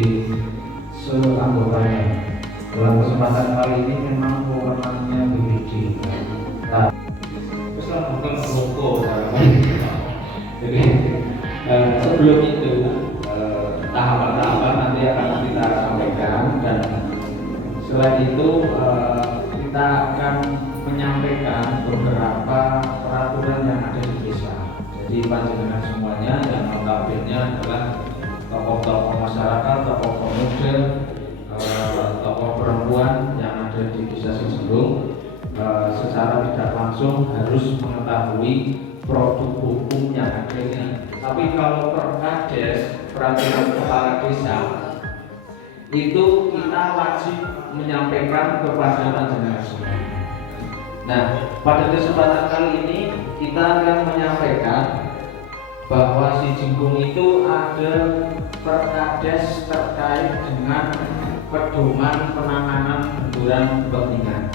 menjadi seanggotanya. Dalam kesempatan kali ini memang wewenangnya BPD. Nah, Islam bukan rokok, jadi sebelum itu tahapan-tahapan nanti akan kita sampaikan, dan selain itu kita akan menyampaikan beberapa peraturan yang ada di desa. Jadi panjenengan semuanya yang notabene adalah tokoh-tokoh masyarakat, tokoh pemuda, tokoh perempuan yang ada di desa Sijenggung, secara tidak langsung harus mengetahui produk hukum yang ada ini. Tapi kalau Perkades, peraturan kepala desa, itu kita wajib menyampaikan kepada panjenengan semua. Nah, pada kesempatan kali ini kita akan menyampaikan bahwa Sijenggung itu ada Perkades terkait dengan pedoman penanganan benturan kepentingan.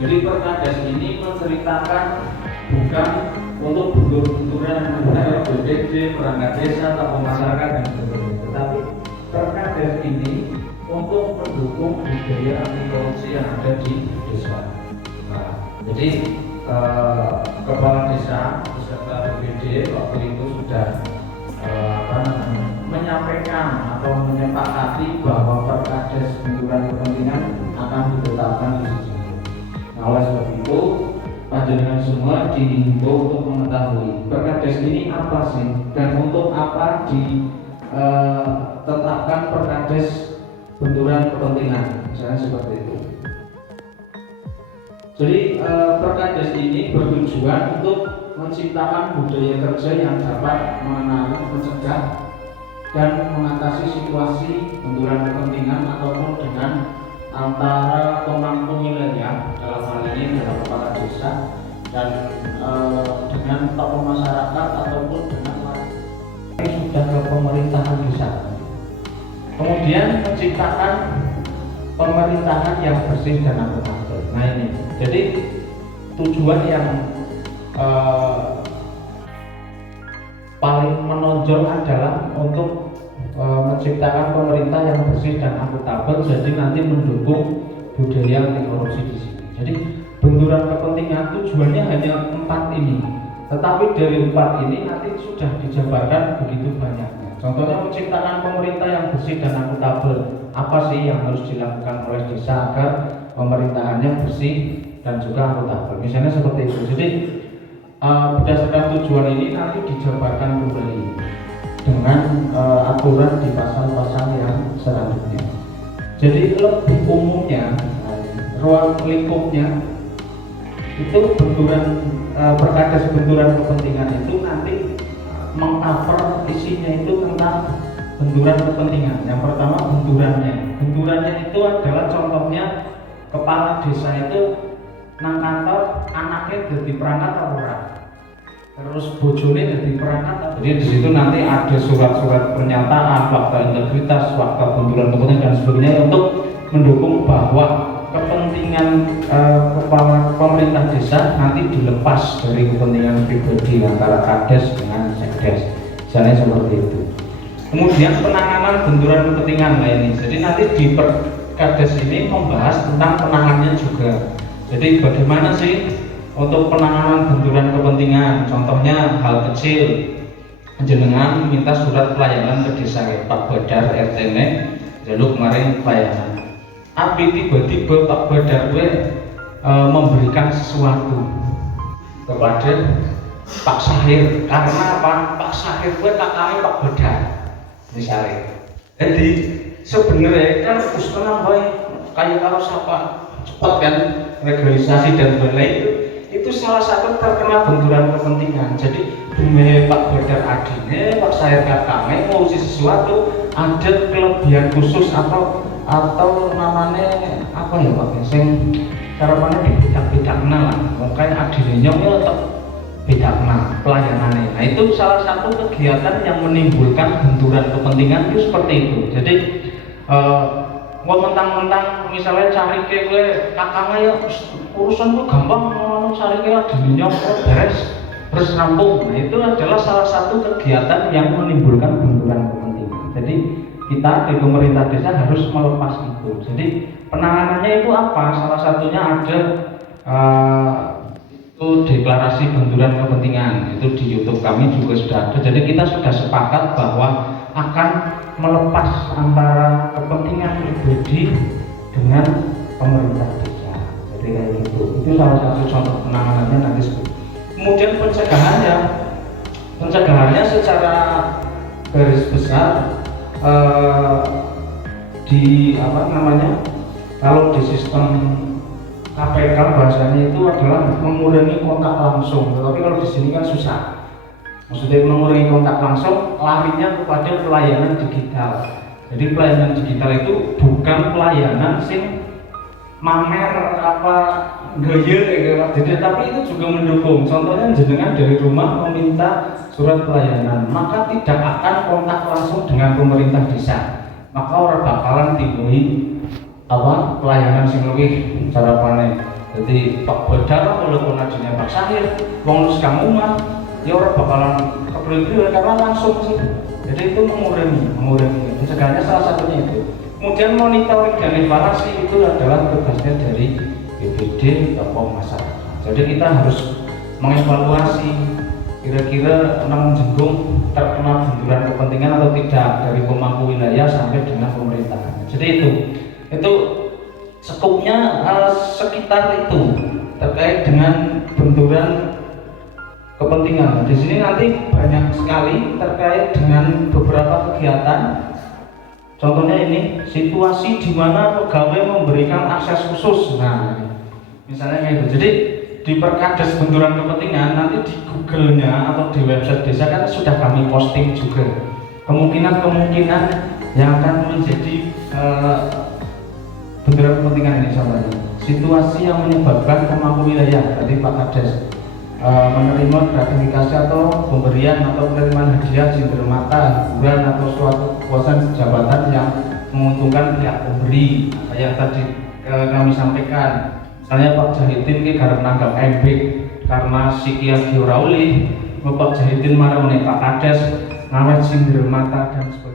Jadi Perkades ini menceritakan bukan untuk benturan antara BPD, perangkat desa, tokoh masyarakat dan sebagainya, tetapi Perkades ini untuk mendukung budaya anti korupsi yang ada di desa. Nah, jadi kepala desa beserta BPD waktu itu sudah menyampaikan atau menyepakati bahwa Perkades benturan kepentingan akan ditetapkan di Sijenggung. Nah, oleh sebab itu panjenengan semua dihimbau untuk mengetahui Perkades ini apa sih dan untuk apa ditetapkan Perkades benturan kepentingan, misalnya seperti itu. Jadi Perkades ini bertujuan untuk menciptakan budaya kerja yang dapat mengenali, mencegah dan mengatasi situasi benturan kepentingan ataupun dengan antara pemangku wilayah, dalam hal ini adalah kepala desa, dan dengan tokoh masyarakat ataupun dengan yang sudah ke pemerintahan desa. Kemudian menciptakan pemerintahan yang bersih dan akuntabel. Nah ini, jadi tujuan yang paling menonjol adalah untuk menciptakan pemerintah yang bersih dan akuntabel, jadi nanti mendukung budaya anti korupsi di sini. Jadi benturan kepentingan tujuannya hanya 4 ini, tetapi dari 4 ini nanti sudah dijabarkan begitu banyaknya. Contohnya menciptakan pemerintah yang bersih dan akuntabel. Apa sih yang harus dilakukan oleh desa agar pemerintahannya bersih dan juga akuntabel? Misalnya seperti itu. Jadi berdasarkan tujuan ini nanti dijabarkan kembali dengan aturan di pasal-pasal yang selanjutnya. Jadi lebih umumnya, ruang lingkupnya itu benturan Perkades benturan kepentingan itu nanti mengcover isinya itu tentang benturan kepentingan. Yang pertama benturannya itu adalah contohnya kepala desa itu nang kantor anaknya jadi perangkat atau orang, terus bojone jadi perangkat. Jadi di situ nanti ada surat-surat pernyataan, fakta integritas, fakta benturan kepentingan dan sebagainya untuk mendukung bahwa kepentingan kepala pemerintah desa nanti dilepas dari kepentingan pribadi antara Kades dengan Sekdes, misalnya seperti itu. Kemudian penanganan benturan kepentingan lainnya. Jadi nanti di Perkades ini membahas tentang penanganannya juga. Jadi bagaimana sih untuk penanganan benturan kepentingan? Contohnya hal kecil, jenengan minta surat pelayanan ke desa Pak Badar RT jaluk kemarin pelayanan. Tapi tiba-tiba Pak Badar memberikan sesuatu kepada Pak Sahir, karena apa? Pak Sahir kakaknya Pak Badar misalnya. Jadi sebenarnya kan harus tenang kayak kalau siapa cepat kan legalisasi dan lain-lain itu salah satu terkena benturan kepentingan. Jadi dume Pak Badar adine, Pak Sahir kakaknya mau uji sesuatu, ada kelebihan khusus atau namanya apa ya Pak? Sing caranya dibedak-bedakna lah. Mungkin adine nyong tetap bedakna pelayanannya. Nah itu salah satu kegiatan yang menimbulkan benturan kepentingan itu seperti itu. Jadi mau mentang-mentang misalnya cari ke kakaknya ya urusan itu gampang, cari ke adine nyong beres terus rampung. Nah itu adalah salah satu kegiatan yang menimbulkan benturan kepentingan. Jadi kita di pemerintah desa harus melepas itu. Jadi penanganannya itu apa? Salah satunya ada eh, itu deklarasi benturan kepentingan, itu di YouTube kami juga sudah ada. Jadi kita sudah sepakat bahwa akan melepas antara kepentingan pribadi dengan pemerintah desa. Jadi kayak gitu. Itu salah satu contoh penanganannya nanti. Kemudian pencegahannya secara garis besar di apa namanya, kalau di sistem KPK bahasanya itu adalah mengurangi kontak langsung, tetapi kalau di sini kan susah. Maksudnya mengurangi kontak langsung, larinya kepada pelayanan digital. Jadi pelayanan digital itu bukan pelayanan sing mamer apa gaya gitu. Jadi tapi itu juga mendukung. Contohnya jenengan dari rumah meminta surat pelayanan, maka tidak akan kontak langsung dengan pemerintah desa. Maka orang bakalan timbuli apa pelayanan sing lebih cara panen. Jadi Pak Badar walaupun adanya Pak Sahir, wong nus kamu mah ya orang bakalan kebetulan karena langsung sih. Jadi itu mengurangi pencegahannya salah satunya itu. Kemudian monitoring dan evaluasi itu adalah tugasnya dari BPD tokoh masyarakat. Jadi kita harus mengevaluasi kira-kira enam jenggung terkena benturan kepentingan atau tidak dari pemangku wilayah sampai dengan pemerintahan. Jadi itu sekupnya sekitar itu terkait dengan benturan kepentingan. Di sini nanti banyak sekali terkait dengan beberapa kegiatan. Contohnya ini situasi di mana pegawai memberikan akses khusus. Nah, misalnya kayak gitu. Jadi di Perkades benturan kepentingan nanti di Google-nya atau di website desa kan sudah kami posting juga. Kemungkinan yang akan menjadi benturan kepentingan ini contohnya. Situasi yang menyebabkan pemangku wilayah tadi Pak Kades menerima gratifikasi atau pemberian atau penerimaan hadiah cenderamata, hiburan atau suatu kepuasan jabatan yang menguntungkan pihak pemberi. Yang tadi kami sampaikan, misalnya Pak Jahidin ke karena nanggap embek karena sikia giurauli, Pak Jahidin marah Pak Kades ngawet cenderamata dan sebagainya.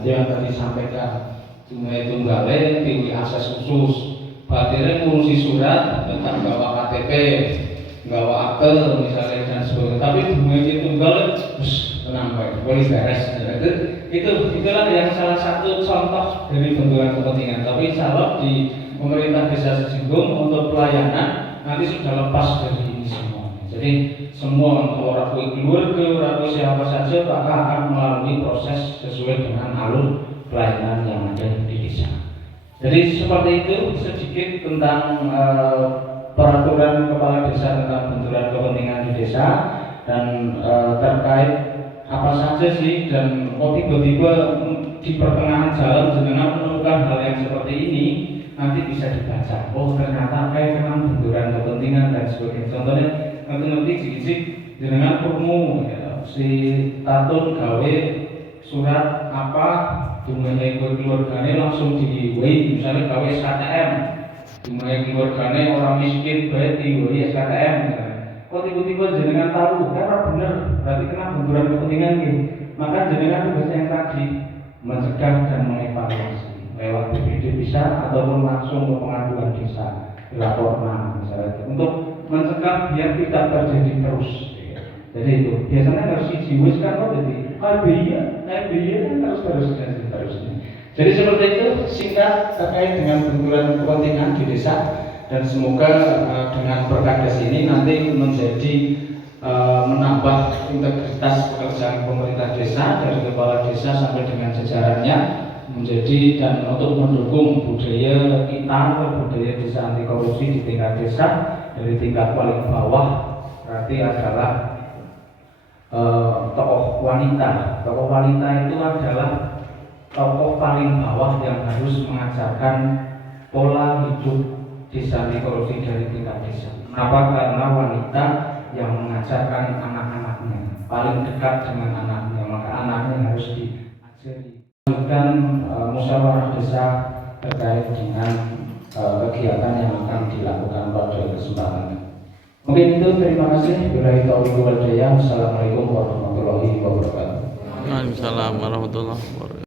Jadi yang tadi disampaikan Dumai Tunggale tinggi akses khusus, Batire ngurusi surat tentang gawa KTP, gawa akte misalnya dan sebagainya. Tapi Dumai Tunggale tenang baik, boleh beres. Itulah yang salah satu contoh dari benturan kepentingan. Tapi insya Allah di pemerintah desa Sejenggung untuk pelayanan nanti sudah lepas dari ini semua. Jadi semua orang keluarga, orang siapa saja maka akan melalui proses sesuai dengan alur pelayanan yang ada di desa. Jadi seperti itu sedikit tentang peraturan kepala desa tentang benturan kepentingan di desa dan terkait apa saja sih dan tiba-tiba di pertengahan jalan jenengan menemukan hal yang seperti ini nanti bisa dibaca. Oh ternyata kayak memang benturan kepentingan dan sebagainya. Contohnya nanti sedikit jenengan perlu ya, si Tatun gawe surat apa dimulai keluarganya langsung di WI misalnya gawe SKTM, dimulai keluarganya orang miskin baik di WI SKTM. Kok tiba-tiba jenengan tahu karena benar berarti kena benturan kepentingan gitu. Maka jenengan tugasnya yang tadi mencegah dan mengevaluasi lewat BPD bisa ataupun langsung ke pengaduan desa dilaporkan misalnya untuk mencegah biar tidak terjadi terus. Jadi itu biasanya harus dijiwis kan kok jadi KBI kan terus. Jadi seperti itu singkat terkait dengan benturan kepentingan di desa dan semoga dengan perkades ini nanti menjadi menambah integritas pekerjaan pemerintah desa dari kepala desa sampai dengan jajarannya menjadi dan untuk mendukung budaya kita budaya desa anti korupsi di tingkat desa dari tingkat paling bawah berarti adalah tokoh wanita. Tokoh wanita itu adalah tokoh paling bawah yang harus mengajarkan pola hidup desa anti korupsi dari tingkat desa. Kenapa? Karena wanita yang mengajarkan anak-anaknya paling dekat dengan anaknya, maka anaknya harus diajari. Musyawarah desa terkait dengan kegiatan yang akan dilakukan pada kesempatan ini. Mungkin itu, terima kasih. Billahi taufiq wal hidayah. Assalamualaikum warahmatullahi wabarakatuh. Waalaikumsalam warahmatullahi wabarakatuh.